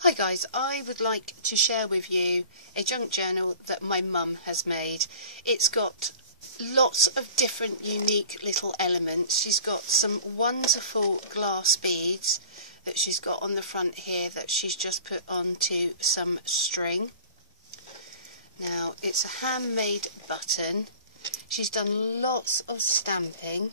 Hi guys, I would like to share with you a junk journal that my mum has made. It's got lots of different unique little elements. She's got some wonderful glass beads that she's got on the front here that she's just put onto some string. Now it's a handmade button. She's done lots of stamping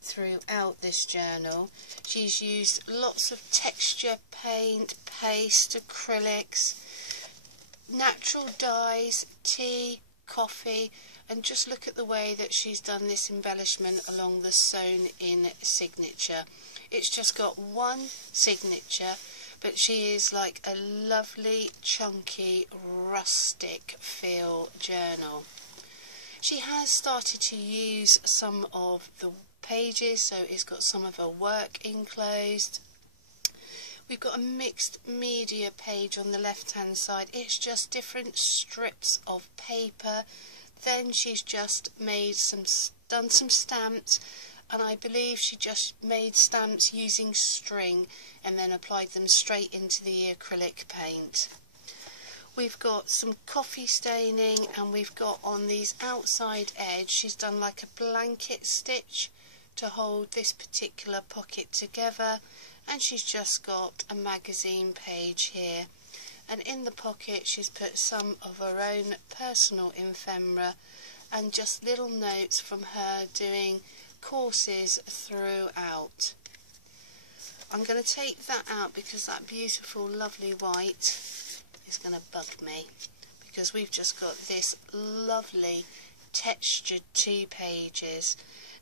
throughout this journal. She's used lots of texture paint, paste, acrylics, natural dyes, tea, coffee, and just look at the way that she's done this embellishment along the sewn in signature. It's just got one signature, but she is like a lovely chunky rustic feel journal. She has started to use some of the pages, so it's got some of her work enclosed. We've got a mixed media page on the left hand side. It's just different strips of paper. Then she's just done some stamps, and I believe she just made stamps using string and then applied them straight into the acrylic paint. We've got some coffee staining, and we've got on these outside edge, she's done like a blanket stitch to hold this particular pocket together, and she's just got a magazine page here, and in the pocket she's put some of her own personal ephemera and just little notes from her doing courses throughout. I'm going to take that out because that beautiful lovely white is going to bug me, because we've just got this lovely textured 2 pages.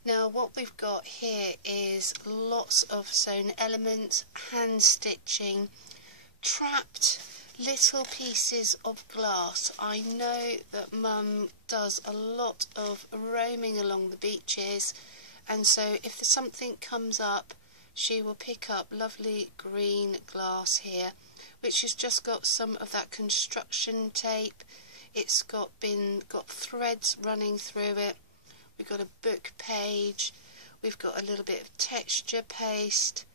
Now what we've got here is lots of sewn elements, hand stitching, trapped little pieces of glass. I know that Mum does a lot of roaming along the beaches, and so if something comes up she will pick up lovely green glass here, which has just got some of that construction tape. It's got threads running through it. We've got a book page, we've got a little bit of texture paste,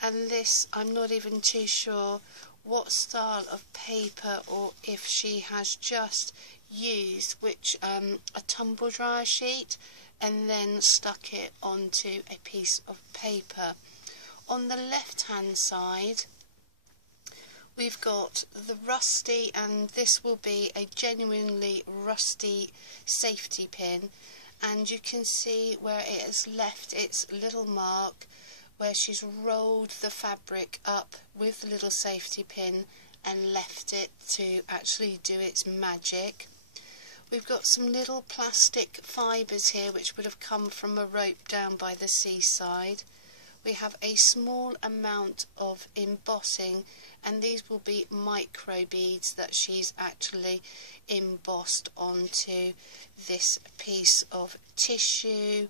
and this I'm not even too sure what style of paper, or if she has just used a tumble dryer sheet and then stuck it onto a piece of paper. On the left hand side we've got the rusty, and this will be a genuinely rusty safety pin, and you can see where it has left its little mark where she's rolled the fabric up with the little safety pin and left it to actually do its magic. We've got some little plastic fibres here which would have come from a rope down by the seaside. We have a small amount of embossing, and these will be micro beads that she's actually embossed onto this piece of tissue,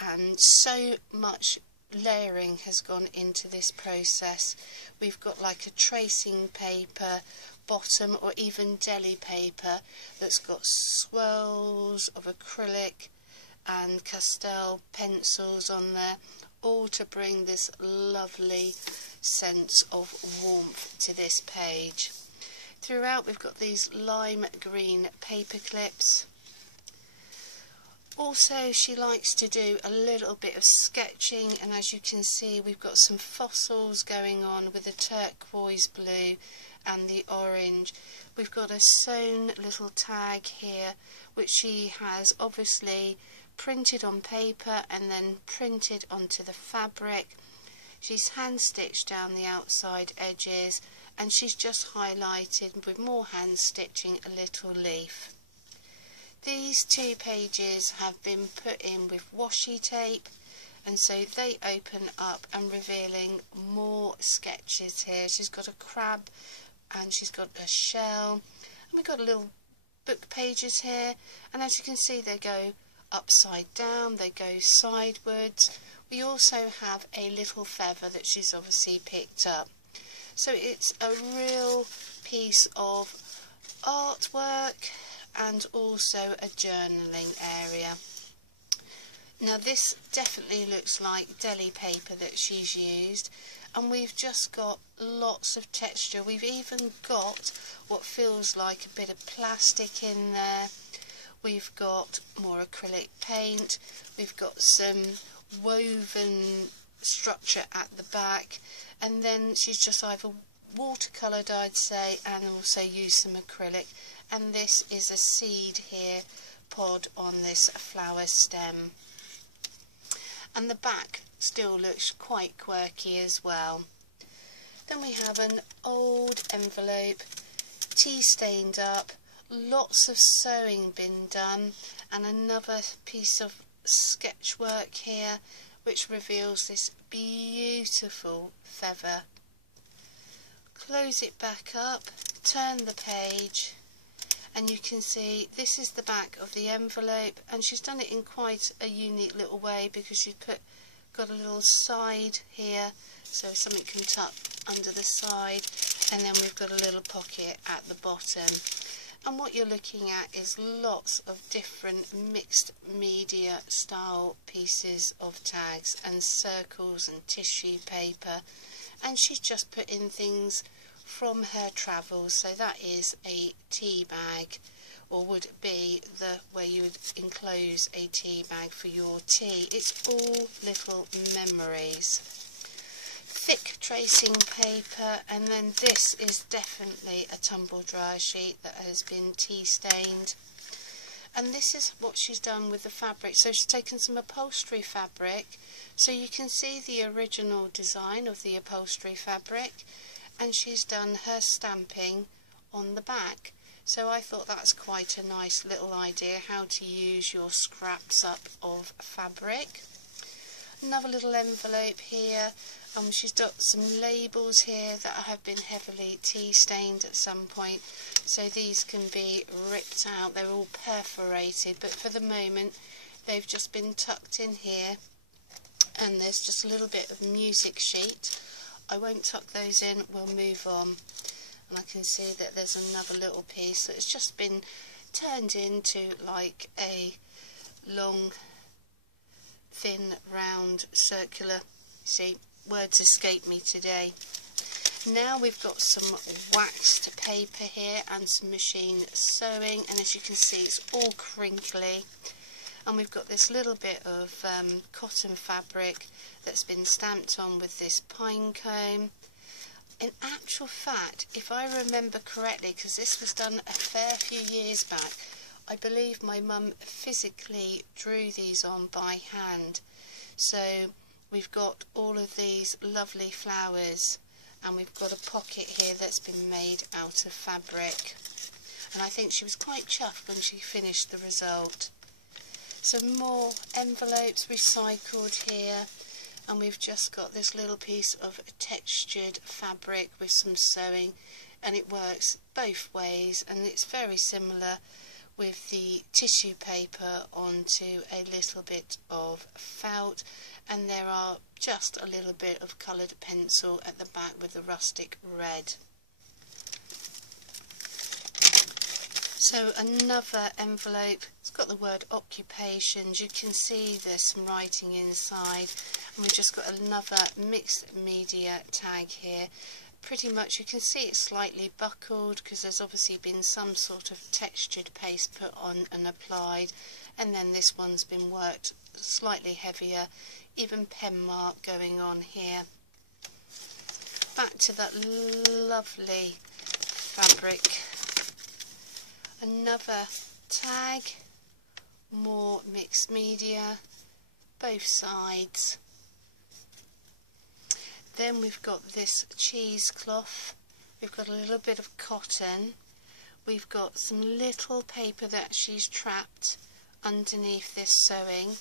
and so much layering has gone into this process. We've got like a tracing paper bottom, or even deli paper, that's got swirls of acrylic and pastel pencils on there, all to bring this lovely sense of warmth to this page. Throughout we've got these lime green paper clips. Also she likes to do a little bit of sketching, and as you can see we've got some fossils going on with the turquoise blue and the orange. We've got a sewn little tag here which she has obviously printed on paper and then printed onto the fabric. She's hand stitched down the outside edges, and she's just highlighted with more hand stitching a little leaf. These 2 pages have been put in with washi tape, and so they open up and revealing more sketches here. She's got a crab and she's got a shell, and we've got little book pages here, and as you can see they go upside down, they go sidewards. We also have a little feather that she's obviously picked up. So it's a real piece of artwork and also a journaling area. Now this definitely looks like deli paper that she's used, and we've just got lots of texture. We've even got what feels like a bit of plastic in there. We've got more acrylic paint. We've got some woven structure at the back, and then she's just either watercoloured, I'd say, and also used some acrylic. And this is a seed here, pod on this flower stem. And the back still looks quite quirky as well. Then we have an old envelope, tea stained up, lots of sewing been done, and another piece of sketch work here which reveals this beautiful feather. Close it back up, turn the page, and you can see this is the back of the envelope, and she's done it in quite a unique little way because she's got a little side here so something can tuck under the side, and then we've got a little pocket at the bottom. And what you're looking at is lots of different mixed media style pieces of tags and circles and tissue paper, and she's just put in things from her travels. So that is a tea bag, or would be the way you would enclose a tea bag for your tea. It's all little memories. Thick tracing paper, and then this is definitely a tumble dryer sheet that has been tea stained. And this is what she's done with the fabric. So she's taken some upholstery fabric, so you can see the original design of the upholstery fabric, and she's done her stamping on the back. So I thought that's quite a nice little idea how to use your scraps up of fabric. Another little envelope here. She's got some labels here that have been heavily tea stained at some point, so these can be ripped out. They're all perforated, but for the moment they've just been tucked in here, and there's just a little bit of music sheet. I won't tuck those in, we'll move on. And I can see that there's another little piece that's just been turned into like a long, thin, round, circular, see, words escape me today. Now we've got some waxed paper here and some machine sewing, and as you can see it's all crinkly, and we've got this little bit of cotton fabric that's been stamped on with this pine cone. In actual fact, if I remember correctly, because this was done a fair few years back, I believe my mum physically drew these on by hand. So we've got all of these lovely flowers, and we've got a pocket here that's been made out of fabric, and I think she was quite chuffed when she finished the result. Some more envelopes recycled here, and we've just got this little piece of textured fabric with some sewing, and it works both ways, and it's very similar with the tissue paper onto a little bit of felt, and there are just a little bit of coloured pencil at the back with the rustic red. So another envelope, it's got the word occupations, you can see there's some writing inside, and we've just got another mixed media tag here. Pretty much you can see it's slightly buckled because there's obviously been some sort of textured paste put on and applied, and then this one's been worked slightly heavier, even pen mark going on here. Back to that lovely fabric. Another tag, more mixed media, both sides. Then we've got this cheesecloth, we've got a little bit of cotton, we've got some little paper that she's trapped underneath this sewing,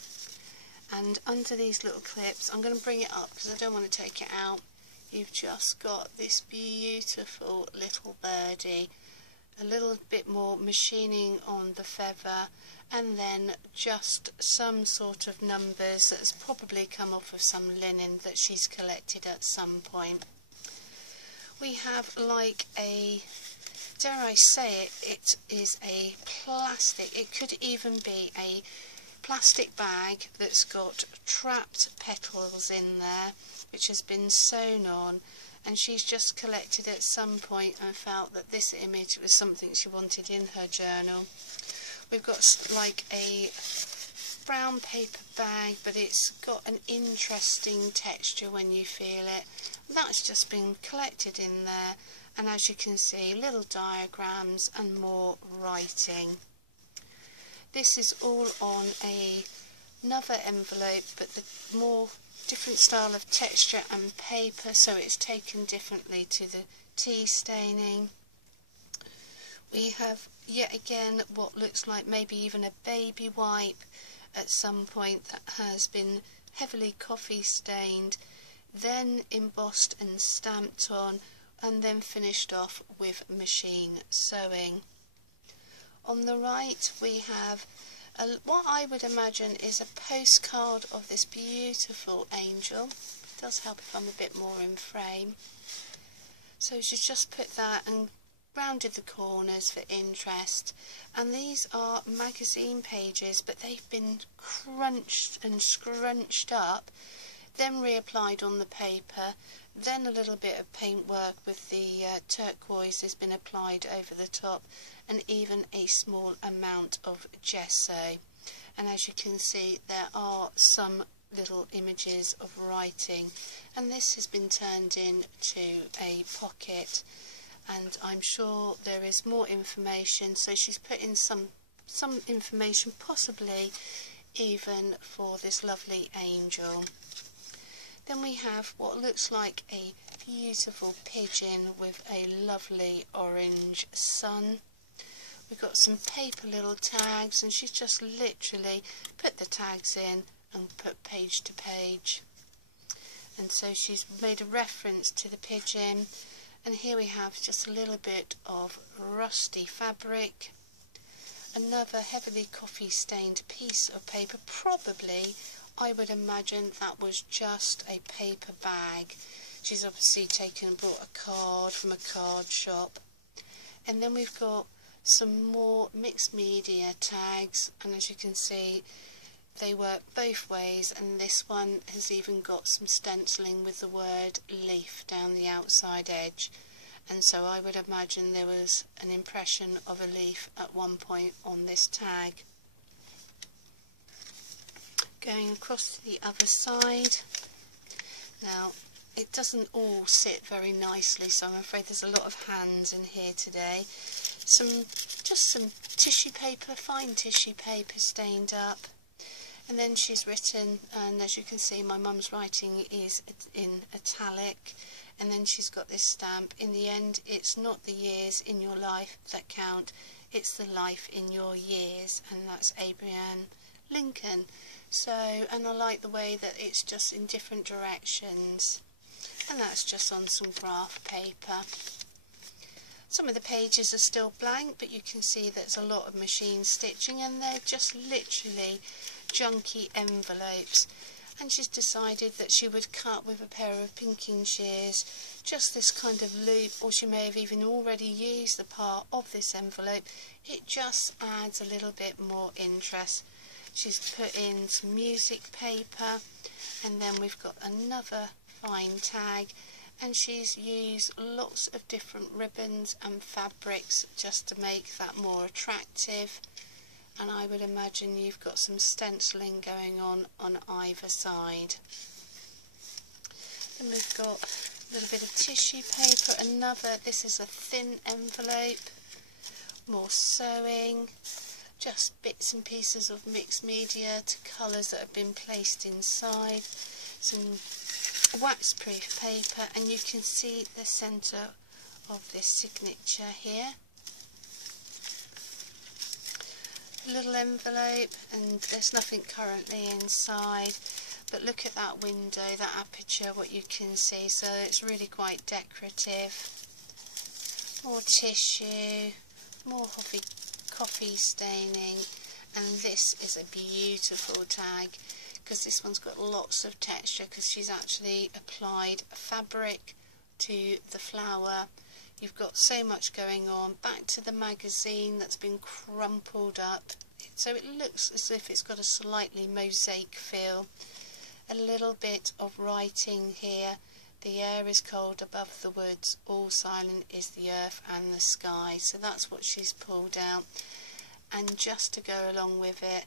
and under these little clips, I'm going to bring it up because I don't want to take it out, you've just got this beautiful little birdie, a little bit more machining on the feather, and then just some sort of numbers that's probably come off of some linen that she's collected at some point. We have like a, dare I say it, it is a plastic, it could even be a plastic bag that's got trapped petals in there which has been sewn on, and she's just collected at some point and felt that this image was something she wanted in her journal. We've got like a brown paper bag, but it's got an interesting texture when you feel it. That's just been collected in there, and as you can see, little diagrams and more writing. This is all on another envelope, but the more different style of texture and paper, so it's taken differently to the tea staining. We have yet again what looks like maybe even a baby wipe at some point that has been heavily coffee stained, then embossed and stamped on, and then finished off with machine sewing. On the right we have what I would imagine is a postcard of this beautiful angel. It does help if I'm a bit more in frame. So she's just put that and rounded the corners for interest, and these are magazine pages, but they've been crunched and scrunched up, then reapplied on the paper, then a little bit of paintwork with the turquoise has been applied over the top, and even a small amount of gesso. And as you can see, there are some little images of writing, and this has been turned into a pocket, and I'm sure there is more information, so she's put in some information, possibly even for this lovely angel. Then we have what looks like a beautiful pigeon with a lovely orange sun. We've got some paper little tags, and she's just literally put the tags in and put page to page. And so she's made a reference to the pigeon, and here we have just a little bit of rusty fabric, another heavily coffee stained piece of paper. Probably, I would imagine that was just a paper bag. She's obviously taken and bought a card from a card shop. And then we've got some more mixed media tags, and as you can see, they work both ways, and this one has even got some stenciling with the word leaf down the outside edge, and so I would imagine there was an impression of a leaf at one point on this tag. Going across to the other side, now it doesn't all sit very nicely, so I'm afraid there's a lot of hands in here today. Just some tissue paper, fine tissue paper stained up, and then she's written, and as you can see my mum's writing is in italic, and then she's got this stamp. In the end, it's not the years in your life that count, it's the life in your years, and that's Abraham Lincoln. So, and I like the way that it's just in different directions, and that's just on some graph paper. Some of the pages are still blank, but you can see there's a lot of machine stitching, and they're just literally junky envelopes. And she's decided that she would cut with a pair of pinking shears just this kind of loop, or she may have even already used the part of this envelope. It just adds a little bit more interest. She's put in some music paper, and then we've got another fine tag, and she's used lots of different ribbons and fabrics just to make that more attractive, and I would imagine you've got some stenciling going on either side. Then we've got a little bit of tissue paper, this is a thin envelope, more sewing, just bits and pieces of mixed media to colours that have been placed inside, some wax-proof paper, and you can see the centre of this signature here. A little envelope, and there's nothing currently inside, but look at that window, that aperture, what you can see, so it's really quite decorative. More tissue, more coffee staining, and this is a beautiful tag, because this one's got lots of texture, because she's actually applied fabric to the flower. You've got so much going on. Back to the magazine that's been crumpled up, so it looks as if it's got a slightly mosaic feel. A little bit of writing here, The air is cold above the woods, all silent is the earth and the sky. So that's what she's pulled out. And just to go along with it,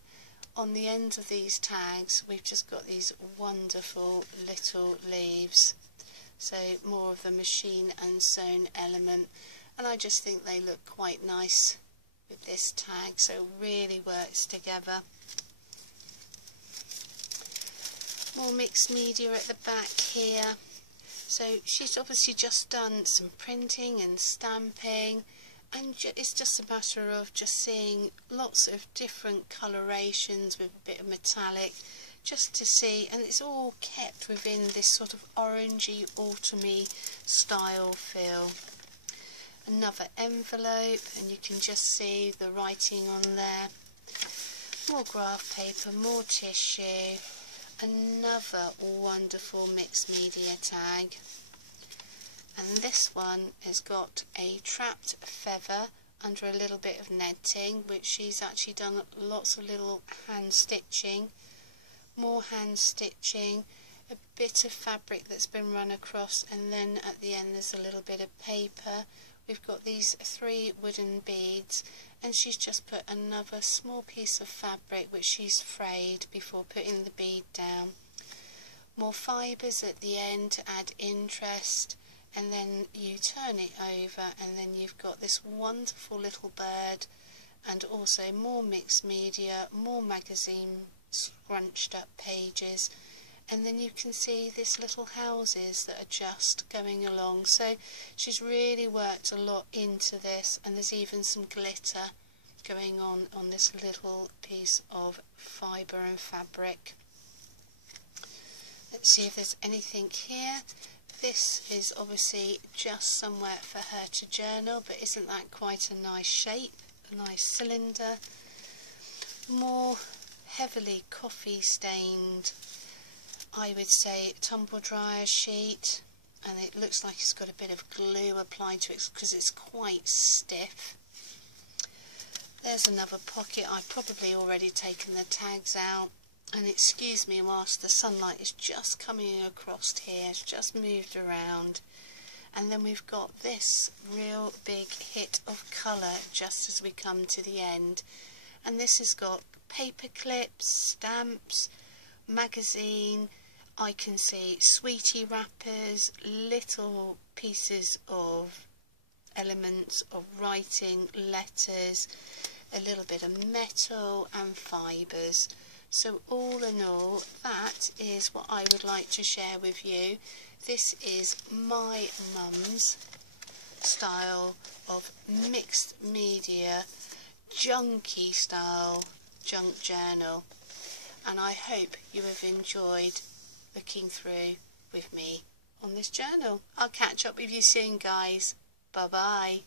on the end of these tags we've just got these wonderful little leaves. So more of the machine and sewn element, and I just think they look quite nice with this tag, so it really works together. More mixed media at the back here. So she's obviously just done some printing and stamping, and it's just a matter of just seeing lots of different colorations with a bit of metallic, just to see, and it's all kept within this sort of orangey, autumny style feel. Another envelope, and you can just see the writing on there. More graph paper, more tissue. Another wonderful mixed media tag. And this one has got a trapped feather under a little bit of netting, which she's actually done lots of little hand stitching. More hand stitching, a bit of fabric that's been run across, and then at the end there's a little bit of paper. We've got these 3 wooden beads, and she's just put another small piece of fabric which she's frayed before putting the bead down. More fibres at the end to add interest, and then you turn it over and then you've got this wonderful little bird, and also more mixed media, more magazine scrunched up pages, and then you can see these little houses that are just going along. So she's really worked a lot into this, and there's even some glitter going on this little piece of fibre and fabric. Let's see if there's anything here. This is obviously just somewhere for her to journal, but isn't that quite a nice shape, a nice cylinder. More heavily coffee stained, I would say, tumble dryer sheet, and it looks like it's got a bit of glue applied to it because it's quite stiff. There's another pocket. I've probably already taken the tags out, and excuse me whilst the sunlight is just coming across here, it's just moved around. And then we've got this real big hit of colour just as we come to the end, and this has got paper clips, stamps, magazine, I can see sweetie wrappers, little pieces of elements of writing, letters, a little bit of metal and fibres. So all in all, that is what I would like to share with you. This is my mum's style of mixed media, junky style junk journal, and I hope you have enjoyed looking through with me on this journal. I'll catch up with you soon, guys. Bye bye.